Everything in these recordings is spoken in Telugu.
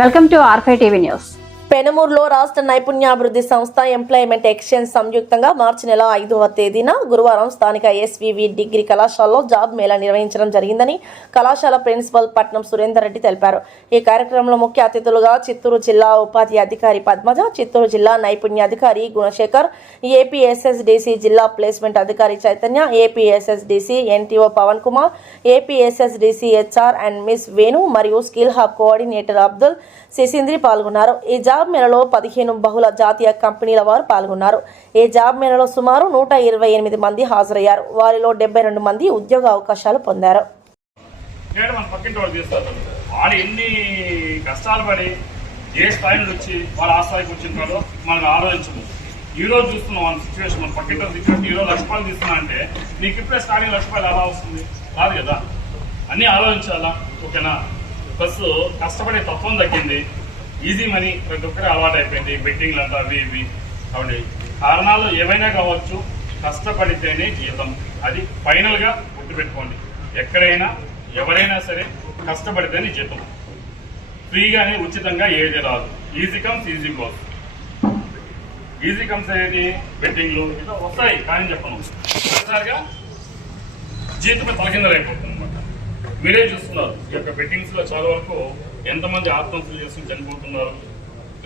Welcome to R five TV news. పెనుమూరులో రాష్ట్ర నైపుణ్యాభివృద్ధి సంస్థ ఎంప్లాయ్మెంట్ ఎక్స్చేంజ్ సంయుక్తంగా మార్చి నెల 5వ తేదీన గురువారం స్థానిక ఎస్వివి డిగ్రీ కళాశాలలో జాబ్ మేళా నిర్వహించడం జరిగిందని కళాశాల ప్రిన్సిపల్ పట్నం సురేందర్ రెడ్డి తెలిపారు. ఈ కార్యక్రమంలో ముఖ్య అతిథులుగా చిత్తూరు జిల్లా ఉపాధి అధికారి పద్మజ, చిత్తూరు జిల్లా నైపుణ్యాధికారి గుణశేఖర్, ఏపీఎస్ఎస్డిసి జిల్లా ప్లేస్మెంట్ అధికారి Chaitanya, APSSDC NTO Pavan Kumar, APSSDC HR and Miss Venu మరియు skill hub coordinator Abdul Sisindri పాల్గొన్నారు. ఈ జాబ్ మేళలో 15 బహుళ జాతీయ కంపెనీల వారు పాల్గొన్నారు. ఈ జాబ్ మేళలో సుమారు 128 మంది హాజరయ్యారు. వారిలో 72 మంది ఉద్యోగ అవకాశాలు పొందారు. ఎన్ని కష్టాలు పడి ఏ స్థాయి నుంచి వచ్చి వాళ్ళు ఆ స్థాయికి వచ్చినారో మనకు ఆలోచించము. ఈ రోజు చూస్తున్నాం మన సిచ్యువేషన్, మన పక్కింటి సిచ్యువేషన్. ఈరోజు ₹1,00,000 తీసుకున్నా అంటే నీకు ఇప్పుడే స్టార్టింగ్ ₹1,00,000 ఎలా వస్తుంది? రాదు కదా. అన్నీ ఆలోచించాలా. ఓకేనా? ప్లస్ కష్టపడే తత్వం తగ్గింది. ఈజీ మనీ ప్రతి ఒక్కరి అలవాటు అయిపోయింది. బెట్టింగ్లు అంట అవి ఇవి. కాబట్టి కారణాలు ఏవైనా కావచ్చు, కష్టపడితేనే జీతం. అది ఫైనల్గా గుర్తుపెట్టుకోండి. ఎక్కడైనా ఎవరైనా సరే కష్టపడితేనే జీతం. ఫ్రీగానే ఉచితంగా ఏది రాదు. Easy comes easy goes. Easy comes అనేది బెట్టింగ్లు ఇదో వస్తాయి కానీ చెప్పను. ఒకసారిగా జీతమే తలకిందలైపోతుంది అనమాట. మీరే చూస్తున్నారు ఈ యొక్క బెట్టింగ్స్లో చాలా వరకు ఎంతమంది ఆత్మహత్యలు చేసుకుని చనిపోతున్నారు.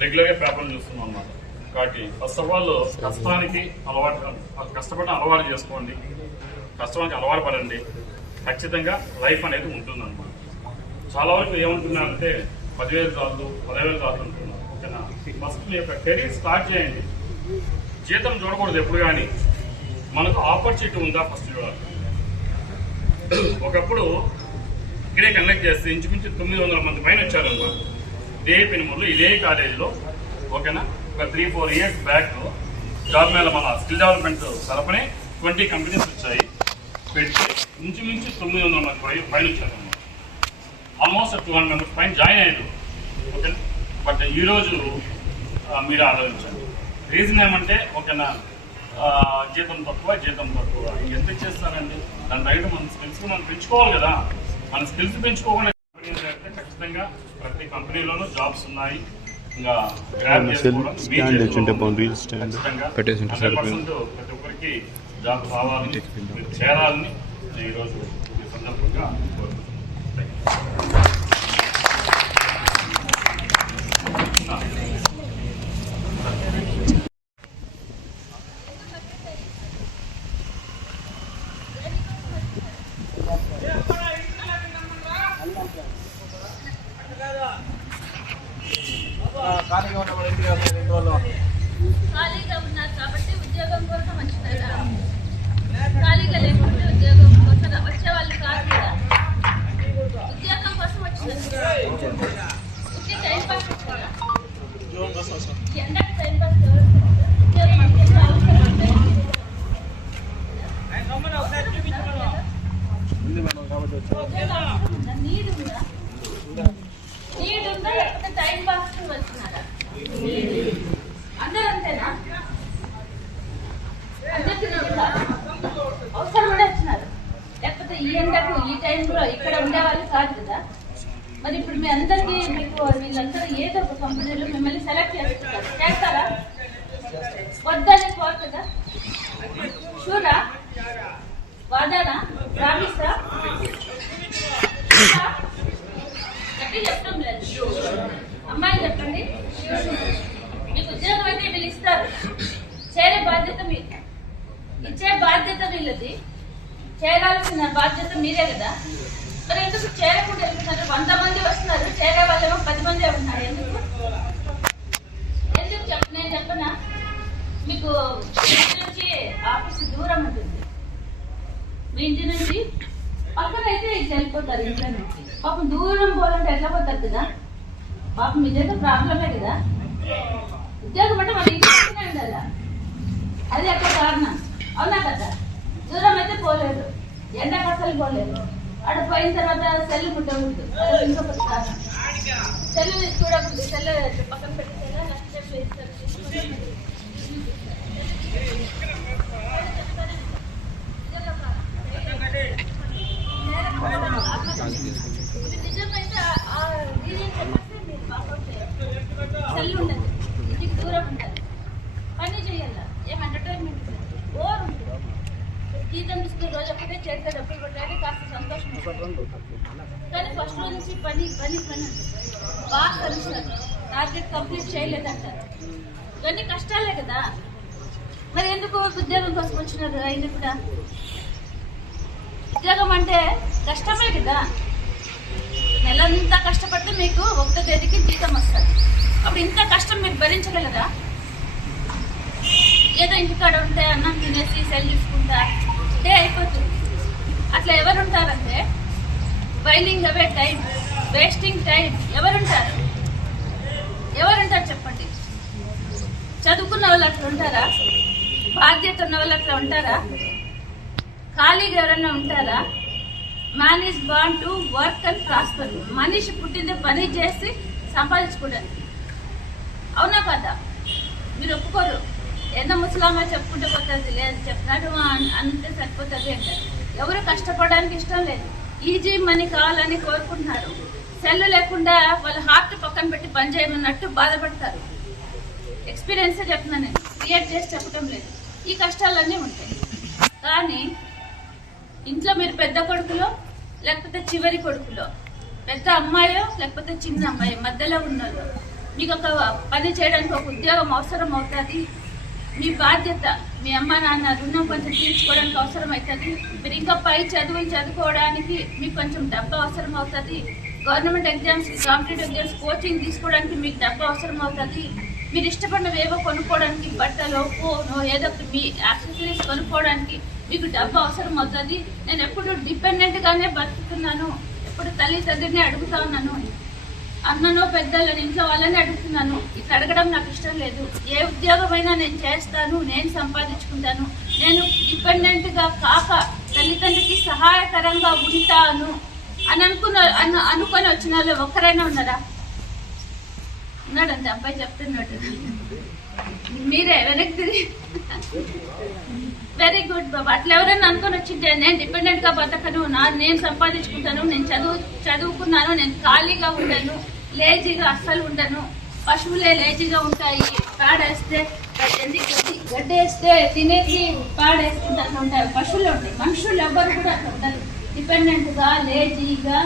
రెగ్యులర్గా పేపర్లు చూస్తున్నాం అన్నమాట. కాబట్టి ఫస్ట్ ఆఫ్ ఆల్ కష్టానికి కష్టపడడం అలవాటు చేసుకోండి. కష్టానికి అలవాటు పడండి. ఖచ్చితంగా లైఫ్ అనేది ఉంటుందన్నమాట. చాలా వరకు ఏమంటున్నారంటే 10,000 చాలు 10,000 చాలు అంటున్నారు. ఓకేనా? ఫస్ట్ మీ యొక్క కెరీర్ స్టార్ట్ చేయండి. జీతం చూడకూడదు ఎప్పుడు కానీ. మనకు ఆపర్చునిటీ ఉందా ఫస్ట్ చూడాలి. ఒకప్పుడు ఇక్కడే కండక్ట్ చేస్తే ఇంచుమించు 900 మంది పైన వచ్చారన్నమాట. ఇదే పెనుమూరులో ఇదే కాలేజీలో. ఓకేనా? ఒక 3-4 ఇయర్స్ బ్యాక్ జాబ్ మేళ మన స్కిల్ డెవలప్మెంట్ తరపునే 20 కంపెనీస్ వచ్చాయి. పెట్టి ఇంచుమించు 900 మంది పైన వచ్చారన్నమాట. ఆల్మోస్ట్ 200 మెంబర్స్ పైన జాయిన్ అయ్యారు. ఓకేనా? బట్ ఈరోజు మీరు ఆలోచించండి. రీజన్ ఏమంటే ఓకేనా, జీతం తక్కువ ఎంత చేస్తారండి? దాని రైట్ మన స్కిల్స్ మనం పెంచుకోవాలి కదా. మన స్కిల్స్ పెంచుకోకుండా ఖచ్చితంగా ప్రతి కంపెనీలోనూ జాబ్స్ ఉన్నాయి. ఇంకా గ్రాబ్ చేసుకోవడం ఖచ్చితంగా 100% ప్రతి ఒక్కరికి జాబ్ కావాలని చేరాలని ఈరోజు ఈ సందర్భంగా ఖాళీగా ఉన్నారు కాబట్టి ఉద్యోగం కోసం వచ్చినారా? ఖాళీగా లేకుంటే ఉద్యోగం కోసం వచ్చే వాళ్ళు కాదు కదా. ఉద్యోగం కోసం వచ్చినారు. టైం పాస్ వచ్చారా? ఎండకు టైం పాస్ ఉద్యోగం అంటే నీడు ఉందా? నీడు ఉందా లేకపోతే టైం పాస్ వచ్చినారా? అందరూ అంతేనా? అవసరం కూడా వచ్చినారు. లేకపోతే ఈ ఎండకు ఈ టైంలో ఇక్కడ ఉండేవాళ్ళు కాదు కదా. మరి ఇప్పుడు మీ అందరికీ మీకు వీళ్ళందరూ ఏదో ఒక కంపెనీలో మిమ్మల్ని సెలెక్ట్ చేస్తారా? వద్దని కోరుతుందా? షూరా? వాదానా? ప్రామిసా? గట్టి చెప్పడం లేదు. అమ్మాయి చెప్పండి. మీకు ఉద్యోగం అయితే వీళ్ళు ఇస్తారు. చేరే బాధ్యత మీకు, ఇచ్చే బాధ్యత వీళ్ళది, చేరాల్సిన బాధ్యత మీరే కదా. మరి ఎందుకు చేరకుండా వెళ్తున్నారు? 100 మంది వస్తున్నారు, చేరే వాళ్ళేమో 10 మంది ఉన్నారు. ఎందుకు నేను చెప్పనా? మీకు ఇంటి నుంచి ఆఫీస్ దూరం ఉంటుంది. మీ ఇంటి నుంచి పక్కన అయితే వెళ్ళిపోతారు. ఇంట్లో నుంచి పాపం దూరం పోవాలంటే ఎట్లా పోతారు కదా. పాపం ఇదైతే ప్రాబ్లమే కదా. ఉద్యోగం అంటే మన ఇంట్లోనే ఉండాలి. అది ఒక కారణం. అవునా కదా? దూరం అయితే పోలేదు, ఎండకు అసలు పోలేదు. అక్కడ పోయిన తర్వాత సెల్ ముట్టకూడదు. ఇంకొక కారణం. సెల్ చూడకూడదు. సెల్ పక్కన పెట్టేలా లక్ష నిజమైతే ఆ రీజన్ చెప్పేసి మీరు జీతం తీసుకునే రోజు ఒకటే చేస్తే డబ్బులు కొట్టాలి కాస్త సంతోషం వస్తుంది. కానీ ఫస్ట్ రోజు నుంచి పని పని పని బాగా కలుస్తారు, టార్గెట్ కంప్లీట్ చేయలేదంటారు. ఇవన్నీ కష్టాలే కదా. మరి ఎందుకు ఉద్యోగం కోసం వచ్చినారు? అయినా కూడా ఉద్యోగం అంటే కష్టమే కదా. నెలంతా కష్టపడితే మీకు 1వ తేదీకి జీతం వస్తుంది. అప్పుడు ఇంత కష్టం మీరు భరించగలరా? ఏదో ఇంటికాడ ఉంటే అన్నం తినేసి సెల్ చూసుకుంటా డే అయిపోతుంది. అట్లా ఎవరు ఉంటారంటే వైలింగ్ అవే టైం, వేస్టింగ్ టైం ఎవరుంటారు? చెప్పండి. చదువుకున్న వాళ్ళు అట్లా ఉంటారా? బాధ్యత ఉన్న వాళ్ళు అట్లా ఉంటారా? ఖాళీగా ఎవరైనా ఉంటారా? Man is born to work and prosper. మనిషి పుట్టిందే పని చేసి సంపాదించుకోవడానికి. అవునా కదా? మీరు ఒప్పుకోరు. ఎంత ముసలామా చెప్పుకుంటే పోతుంది, లేదు చెప్పినట్టు అంతే సరిపోతుంది అంటారు. ఎవరు కష్టపడడానికి ఇష్టం లేదు, ఈజీ మనీ కావాలని కోరుకుంటున్నారు. సెల్ లేకుండా వాళ్ళ హార్ట్ పక్కన పెట్టి పని చేయమన్నట్టు బాధపడతారు. ఎక్స్పీరియన్సే చెప్తున్నాను నేను, క్రియేట్ చేసి చెప్పడం లేదు. ఈ కష్టాలన్నీ ఉంటాయి. కానీ ఇంట్లో మీరు పెద్ద కొడుకులో లేకపోతే చివరి కొడుకులో, పెద్ద అమ్మాయో లేకపోతే చిన్న అమ్మాయి మధ్యలో ఉన్నదో, మీకు ఒక పని చేయడానికి ఒక ఉద్యోగం అవసరం అవుతుంది. మీ బాధ్యత, మీ అమ్మ నాన్న రుణం కొంచెం తీర్చుకోవడానికి అవసరం అవుతుంది. మీరు ఇంకా పై చదువులు చదువుకోవడానికి మీకు కొంచెం డబ్బు అవసరం అవుతుంది. Government exams, competitive exams coaching తీసుకోవడానికి మీకు డబ్బు అవసరం అవుతుంది. మీరు ఇష్టపడినవి ఏవో కొనుక్కోవడానికి, బట్టలు, ఫోను, ఏదో మీ యాక్సెసరీస్ కొనుక్కోవడానికి మీకు డబ్బు అవసరం అవుతుంది. నేను ఎప్పుడు డిపెండెంట్గానే బతుకుతున్నాను, ఎప్పుడు తల్లిదండ్రిని అడుగుతా ఉన్నాను, అన్ననో పెద్దలను ఇంట్లో వాళ్ళని అడుగుతున్నాను. ఇట్లా అడగడం నాకు ఇష్టం లేదు. ఏ ఉద్యోగమైనా నేను చేస్తాను, నేను సంపాదించుకుంటాను, నేను డిపెండెంట్గా కాక తల్లిదండ్రికి సహాయకరంగా ఉంటాను అని అనుకొని వచ్చిన వాళ్ళు ఒక్కరైనా ఉన్నారా? ఉన్నాడంటే అబ్బాయి చెప్తున్నాడు. మీరే వెనక్కి వెరీ గుడ్ బాబా. అట్లా ఎవరైనా అనుకొని వచ్చింటే నేను డిపెండెంట్ గా బతకను, నేను సంపాదించుకుంటాను, నేను చదువుకున్నాను, నేను ఖాళీగా ఉండను, లేజీగా అస్సలు ఉండను. పశువులే లేజీగా ఉంటాయి, పాడేస్తే గడ్డేస్తే తినేసి పాడేసుకుంటూ ఉంటాయి. పశువులు ఉంటాయి, మనుషులు ఎవ్వరు కూడా అట్లా ఉంటారు డిపెండెంట్ గా లేజీగా.